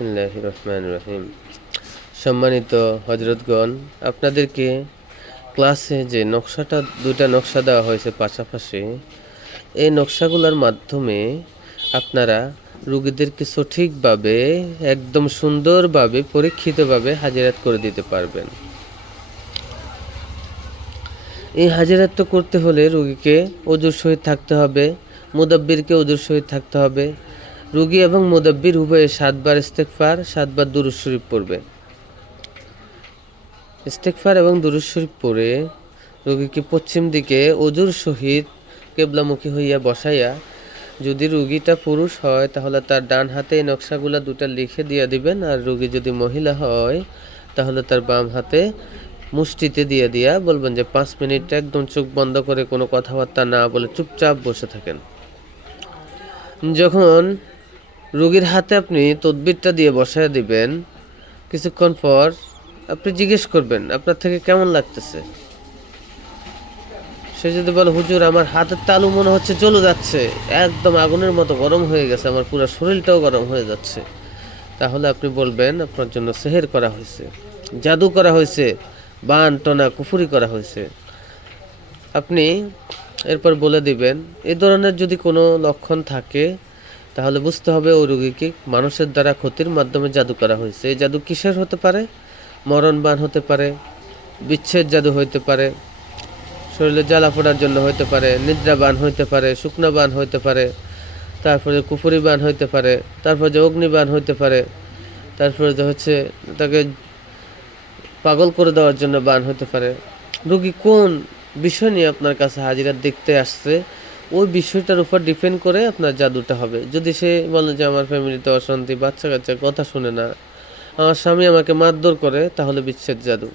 বিসমিল্লাহির রহমানির রহিম। সম্মানিত হজরতগণ, আপনাদেরকে ক্লাসে যে দুটা নকশা দেওয়া হয়েছে পাশাপাশি, এই নকশাগুলোর মাধ্যমে আপনারা রুগীদেরকে সঠিকভাবে, একদম সুন্দরভাবে, পরীক্ষিতভাবে হাজিরাত করে দিতে পারবেন। এই হাজিরাত করতে হলে রুগীকে ওযুর সহিত থাকতে হবে, মুদাব্বিরকে ওযুর সহিত থাকতে হবে। রুগী এবং মুদাব্বির উভয়ে 7 বার ইস্তেগফার, 7 বার দুরূদ শরীফ পড়বে। ইস্তেগফার এবং দুরূদ শরীফ পড়ে রুগীকে পশ্চিম দিকে ওযুর সহিত কেবলামুখী হইয়া বসাইয়া, যদি রুগীটা পুরুষ হয় তাহলে তার ডান হাতে এই নকশাগুলা দুটা লিখে দিয়ে দিবেন, আর রুগী যদি মহিলা হয় তাহলে তার বাম হাতে মুষ্টিতে দিয়ে দিয়া বলবেন যে 5 মিনিট একদম চোখ বন্ধ করে কোনো কথাবার্তা না বলে চুপচাপ বসে থাকেন। যখন রুগীর হাতে আপনি তদবিরটা দিয়ে বসায় দিবেন, কিছুক্ষণ পর আপনি জিজ্ঞেস করবেন আপনার থেকে কেমন লাগতেছে। সে যদি বলে হুজুর আমার হাতের তালু মনে হচ্ছে জ্বলে যাচ্ছে, একদম আগুনের মতো গরম হয়ে গেছে, আমার পুরো শরীরটাও গরম হয়ে যাচ্ছে, তাহলে আপনি বলবেন আপনার জন্য সেহের করা হয়েছে, জাদু করা হয়েছে, বান টনা কুফুরি করা হয়েছে। আপনি এরপর বলে দিবেন এই ধরনের যদি কোনো লক্ষণ থাকে তাহলে বুঝতে হবে ওই রোগীকে মানুষের দ্বারা ক্ষতির মাধ্যমে জাদু করা হয়েছে। এই জাদু কিসের হতে পারে? মরণ বান হতে পারে, বিচ্ছেদ জাদু হইতে পারে, শরীরে জ্বালা পোড়ার জন্য হইতে পারে, নিদ্রা বান হইতে পারে, শুকনা বান হইতে পারে, তারপরে কুফুরি বান হইতে পারে, তারপর যে অগ্নিবান হইতে পারে, তারপরে যে হচ্ছে তাকে পাগল করে দেওয়ার জন্য বান হতে পারে। রোগী কোন বিষয় নিয়ে আপনার কাছে হাজিরা দেখতে আসছে ওই বিষয়টার উপর ডিপেন্ড করে আপনার জাদুটা হবে। যদি সে বলে যে আমার ফ্যামিলিতে অশান্তি, বাচ্চা কাচ্চা কথা শুনে না, আমার স্বামী আমাকে মারধর করে, তাহলে বিচ্ছেদ জাদু।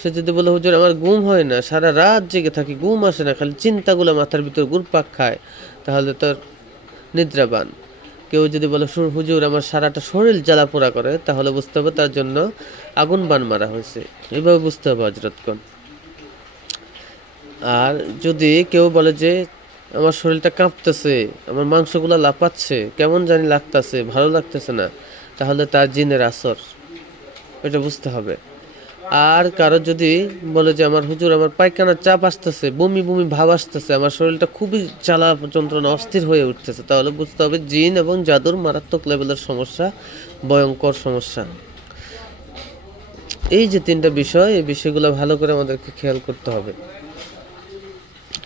সে যদি বলে হুজুর আমার ঘুম হয় না, সারা রাত জেগে থাকি, ঘুম আসে না, খালি চিন্তাগুলো মাথার ভিতর ঘুরপাক খায়, তাহলে তার নিদ্রাবান। কেউ যদি বলে হুজুর আমার সারাটা শরীর জ্বালা পোড়া করে, তাহলে বুঝতে হবে তার জন্য আগুন বান মারা হয়েছে। এভাবে বুঝতে হবে হজরতগণ। আর যদি কেউ বলে যে আমার শরীরটা কাঁপতেছে, আমার মাংসগুলো লাফাচ্ছে, কেমন জানি লাগতেছে, ভালো লাগতেছে না, তাহলে তার জিনের আসর, এটা বুঝতে হবে। আর কারো যদি বলে যে আমার হুজুর আমার পায়খানার চাপ আসতেছে, বমি বমি ভাব আসতেছে, আমার শরীরটা খুবই জ্বালা যন্ত্রণা, অস্থির হয়ে উঠতেছে, তাহলে বুঝতে হবে জিন এবং জাদুর মারাত্মক লেভেলের সমস্যা, ভয়ঙ্কর সমস্যা। এই যে তিনটা বিষয়, এই বিষয়গুলো ভালো করে আমাদেরকে খেয়াল করতে হবে।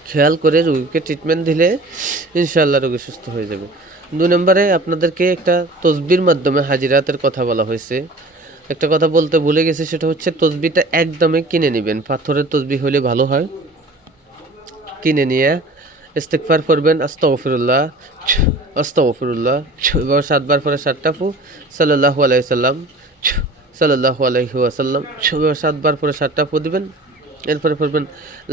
খেয়াল করে রোগীকে ট্রিটমেন্ট দিলে ইনশাআল্লাহ রোগী সুস্থ হয়ে যাবে। 2 নম্বরে আপনাদেরকে একটা তসবির মাধ্যমে হাজিরাতের কথা বলা হয়েছে। একটা কথা বলতে ভুলে গেছি, সেটা হচ্ছে তসবিটা একদমই কিনে নেবেন। পাথরের তসবি হলে ভালো হয়, কিনে নিয়ে ইস্তেগফার করবেন, আস্তাগফিরুল্লাহ আস্তাগফিরুল্লাহ, এবার 7 বার পরে 7টা ফু, সাল্লাল্লাহু আলাইহি সাল্লাম সাল্লাল্লাহু আলাইহি ওয়াসাল্লাম, 7 বার পরে 7টা ফু দিবেন। এরপরে পড়বেন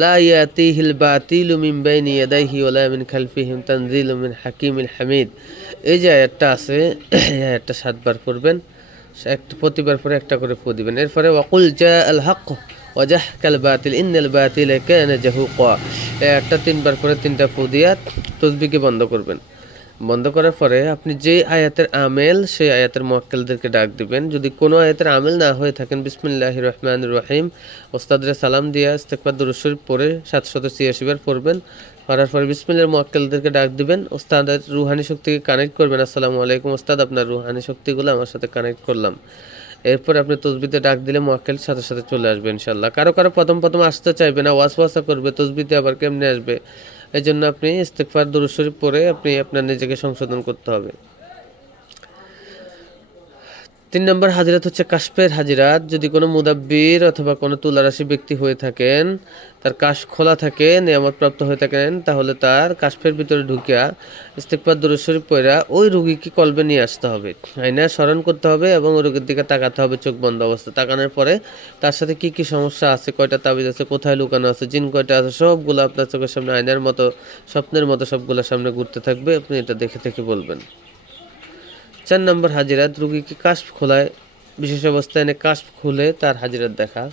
লা ইয়াতিহিল বাতিলু মিন বাইনি ইয়াদাইহি ওয়ালা মিন খালফিহি তানজিলুম মিন হাকিমিল হামিদ। এই যে আয়াতটা আছে, এই আয়াতটা 7 বার পড়বেন, একটা প্রতিবার পরে একটা করে ফু দিবেন। এরপরে ওয়াকুল জাআল হক ওয়া জাহকাল বাতিল ইন্নাল বাতিলা কানা জাহুকা, এই আয়াতটা 3 বার পরে 3টা ফু দিয়া তাসবিহকে বন্ধ করবেন। বন্ধ করার পরে আপনি যে আয়াতের আমেল, সেই আয়াতের মুয়াক্কিলদেরকে ডাক দিবেন। যদি কোনো আয়াতের আমেল না হয়ে থাকেন, বিসমিল্লাহির রহমানির রহিম ওস্তাদরে সালাম দিয়া ইস্তেগফার দুরূদ শরীফ পড়ে 786 বার পড়বেন। পড়ার পরে বিসমিল্লাহির মুয়াক্কিলদেরকে ডাক দিবেন, ওস্তাদের রুহানি শক্তিকে কানেক্ট করবেন। আসসালামু আলাইকুম ওস্তাদ, আপনার রুহানি শক্তিগুলো আমার সাথে কানেক্ট করলাম। এরপর আপনি তসবিতে ডাক দিলে মুয়াক্কিল সাথে সাথে চলে আসবে ইনশাআল্লাহ। কারো কারো প্রথম প্রথম আসতে চাইবে না, ওয়াসওয়াসা করবে, তসবিতে আবার কেমনে আসবে। এই জন্য আপনি ইস্তেগফার দুরূদ শরীফ পড়ে আপনি আপনার নিজেকে সংশোধন করতে হবে। 3 নম্বর হাজিরাত হচ্ছে কাশফের হাজিরাত। যদি কোনো মুদাব্বির অথবা কোনো তুলারাশি ব্যক্তি হয়ে থাকেন, তার কাশ খোলা থাকে, নিয়ামতপ্রাপ্ত হয়ে থাকেন, তাহলে তার কাশফের ভিতরে ঢুকিয়া ইস্তেগফার দুরূদ শরীফ পড়া ওই রোগীকে কলবে নিয়ে আসতে হবে, আয়না স্মরণ করতে হবে এবং ওই রোগীর দিকে তাকাতে হবে চোখ বন্ধ অবস্থা। তাকানোর পরে তার সাথে কি কি সমস্যা আছে, কয়টা তাবিজ আছে, কোথায় লুকানো আছে, জিন কয়টা আছে, সবগুলো আপনার চোখের সামনে আয়নার মতো, স্বপ্নের মতো সবগুলো সামনে ঘুরতে থাকবে, আপনি এটা দেখে দেখে বলবেন। 4 নম্বর হাজিরাত, রুগীকে কাশফ খোলায়, বিশেষ অবস্থায় এনে কাশফ খুলে তার হাজিরাত দেখা।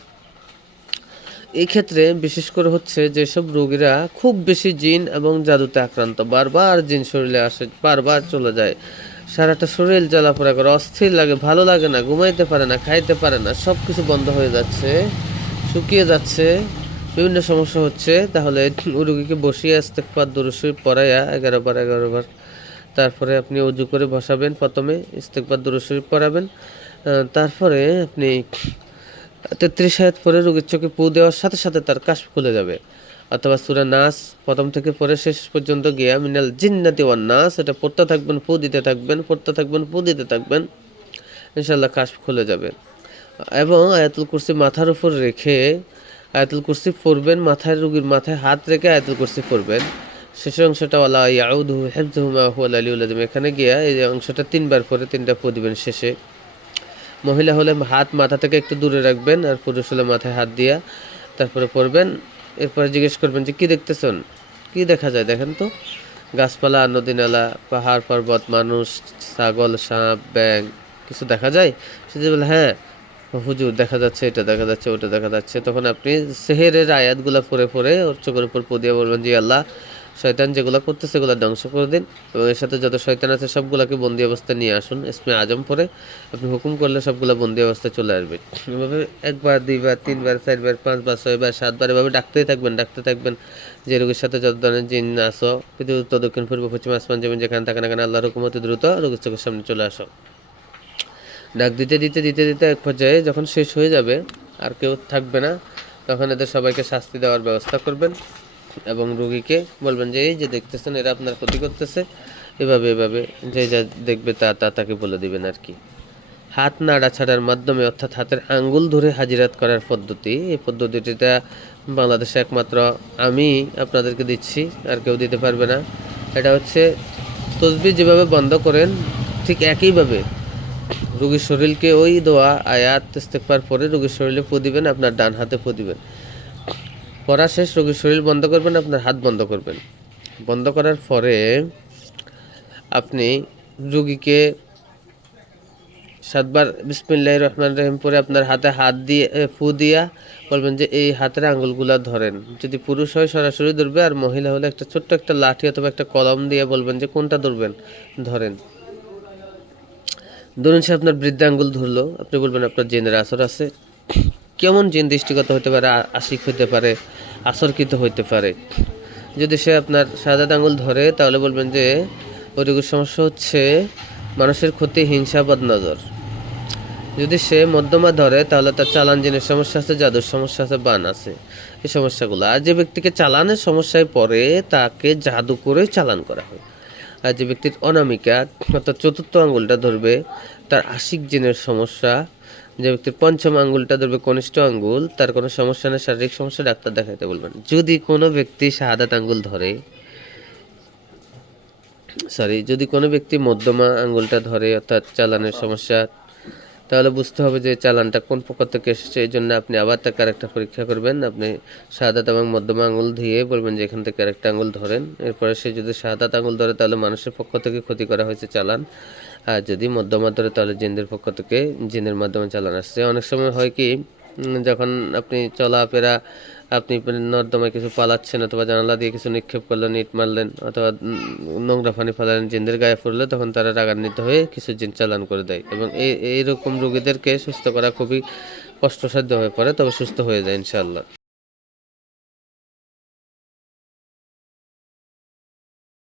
এই ক্ষেত্রে বিশেষ করে হচ্ছে যেসব রোগীরা খুব বেশি জিন এবং জাদুতে আক্রান্ত, বারবার জিন শরীরে আসে, বারবার চলে যায়, সারাটা শরীর জ্বালাপোড়া করে, অস্থির লাগে, ভালো লাগে না, ঘুমাইতে পারে না, খাইতে পারে না, সব কিছু বন্ধ হয়ে যাচ্ছে, শুকিয়ে যাচ্ছে, বিভিন্ন সমস্যা হচ্ছে, তাহলে ওই রুগীকে বসিয়ে ইস্তেগফার দুরূদ শরীফ পড়াইয়া 11 বার তারপরে আপনি অজু করে বসাবেন, প্রথমে ইস্তেগফার দুরূদ শরীফ পড়াবেন, তারপরে আপনি 33 আয়াত পরে রোগীর চোখে ফু দেওয়ার সাথে সাথে তার কাশফ খুলে যাবে। অথবা সূরা নাস প্রথম থেকে পরে শেষ পর্যন্ত গিয়া মিনাল জিন্নাতি ওয়ান নাস এটা পড়তে থাকবেন, ফু দিতে থাকবেন, পড়তে থাকবেন, ফু দিতে থাকবেন, ইনশাআল্লাহ কাশফ খুলে যাবে। এবং আয়াতুল কুরসি মাথার উপর রেখে আয়াতুল কুরসি পড়বেন, মাথায় রোগীর মাথায় হাত রেখে আয়াতুল কুরসি পড়বেন। শেষের অংশটা ওয়ালা ইয়াউদুহু হিফযুহুমা হুয়াল আলিয়্যুল আযীম, এখানে গিয়া এই অংশটা 3 বার পরে 3টা ফু দিবেন শেষে। মহিলা হলে হাত মাথা থেকে একটু দূরে রাখবেন, আর পুরুষ হলে মাথায় হাত দিয়া তারপরে পড়বেন। এরপরে জিজ্ঞেস করবেন যে কী দেখতেছেন, কী দেখা যায় দেখেন তো, গাছপালা, নদী নালা, পাহাড় পর্বত, মানুষ, ছাগল, সাপ, ব্যাঙ কিছু দেখা যায়? সে যে বলে হ্যাঁ হুজুর দেখা যাচ্ছে, এটা দেখা যাচ্ছে, ওটা দেখা যাচ্ছে, তখন আপনি সেহেরের আয়াতগুলো পড়ে পড়ে ওর চোখের উপর পু দিয়ে বলবেন যে আল্লাহ শয়তান যেগুলো করতেছে সেগুলো ধ্বংস করে দিন, এবং এর সাথে যত শয়তান আছে সবগুলোকে বন্দি অবস্থায় নিয়ে আসুন। ইসমে আজম পরে আপনি হুকুম করলে সবগুলো বন্দি অবস্থায় চলে আসবে। এভাবে 1 বার 2 বার 3 বার 4 বার 5 বার 6 বার 7 বার এভাবে ডাকতে থাকবেন যে রোগীর সাথে যত ধরনের জিন আসো, পৃথিবীর উত্তর দক্ষিণ পূর্ব পশ্চিম আসমান জমিন যেখানে থাকে না কেন আল্লাহর হুকুম অতি দ্রুত রোগীর চোখের সামনে চলে আসো। ডাক দিতে দিতে দিতে দিতে এক পর্যায়ে যখন শেষ হয়ে যাবে আর কেউ থাকবে না, তখন এদের সবাইকে শাস্তি দেওয়ার ব্যবস্থা করবেন এবং রোগীকে বলবেন যে এই যে দেখতেছেন এরা আপনার ক্ষতি করতেছে, এভাবে এভাবে যে যা দেখবে তাকে বলে দিবেন আর কি। হাত নাড়াছাড়ার মাধ্যমে অর্থাৎ হাতের আঙ্গুল ধরে হাজিরাত করার পদ্ধতি, এই পদ্ধতিটা বাংলাদেশে একমাত্র আমি আপনাদেরকে দিচ্ছি, আর কেউ দিতে পারবে না। এটা হচ্ছে তসবিহ যেভাবে বন্ধ করেন ঠিক একইভাবে রোগীর শরীরকে ওই দোয়া আয়াত ইস্তেগফার পরে রোগীর শরীরে ফু দিবেন, আপনার ডান হাতে ফু দিবেন। পড়া শেষ, রোগীর শরীর বন্ধ করবেন, আপনার হাত বন্ধ করবেন। বন্ধ করার পরে আপনি রোগীকে 7 বার বিসমিল্লাহির রহমানির রহিম পরে আপনার হাতে হাত দিয়ে ফু দিয়া বলবেন যে এই হাতের আঙ্গুলগুলা ধরেন। যদি পুরুষ হয় সরাসরি ধরবে, আর মহিলা হলে একটা ছোট্ট একটা লাঠি অথবা একটা কলম দিয়ে বলবেন যে কোনটা ধরবেন, ধরেন। ধরুন সে আপনার বৃদ্ধ আঙ্গুল ধরলো, আপনি বলবেন আপনার জিনের আসর আছে। কেমন জিন দৃষ্টিগত হতে পারে, আশিক হইতে পারে, আসরকৃত হইতে পারে। যদি সে আপনার শাহাদাত আঙ্গুল ধরে তাহলে বলবেন যে ওই রোগের সমস্যা হচ্ছে মানুষের ক্ষতি, হিংসা, বদনজর। যদি সে মধ্যমা ধরে তাহলে তার চালান জিনের সমস্যা আছে, জাদুর সমস্যা আছে, বান আছে, এই সমস্যাগুলো। আর যে ব্যক্তিকে চালানের সমস্যায় পড়ে তাকে জাদু করে চালান করা হয়। আর যে ব্যক্তির অনামিকা অর্থাৎ চতুর্থ আঙ্গুলটা ধরবে তার আশিক জিনের সমস্যা। যে ব্যক্তির পঞ্চম আঙ্গুলটা ধরবে কনিষ্ঠ আঙ্গুল, তার কোনো সমস্যা নেই, শারীরিক সমস্যা, ডাক্তার দেখাইতে বলবেন। যদি কোনো ব্যক্তি শাহাদাত আঙ্গুল ধরে যদি কোনো ব্যক্তি মধ্যমা আঙ্গুলটা ধরে অর্থাৎ চালানের সমস্যা, তাহলে বুঝতে হবে যে চালানটা কোন পক্ষ থেকে এসেছে। এই জন্য আপনি আবার তাকে আরেকটা পরীক্ষা করবেন। আপনি শাহাদাত এবং মধ্যমা আঙ্গুল দিয়ে বলবেন যে এখান থেকে আরেকটা আঙ্গুল ধরেন। এরপরে সে যদি শাহাদাত আঙ্গুল ধরে তাহলে মানুষের পক্ষ থেকে ক্ষতি করা হয়েছে চালান, আর যদি মধ্যমা ধরে তাহলে জিনদের পক্ষ থেকে জিনের মাধ্যমে চালান আসছে। অনেক সময় হয় কি যখন আপনি চলাফেরা, আপনি নর্দমায় কিছু পালাচ্ছেন অথবা জানালা দিয়ে কিছু নিক্ষেপ করলেন, ইট মারলেন অথবা নোংরা পানি ফেলালেন, জিনদের গায়ে পড়লে তখন তারা রাগান্বিত হয়ে কিছু জিন চালান করে দেয়, এবং এইরকম রোগীদেরকে সুস্থ করা খুবই কষ্টসাধ্য হয়ে পড়ে, তবে সুস্থ হয়ে যায় ইনশাআল্লাহ।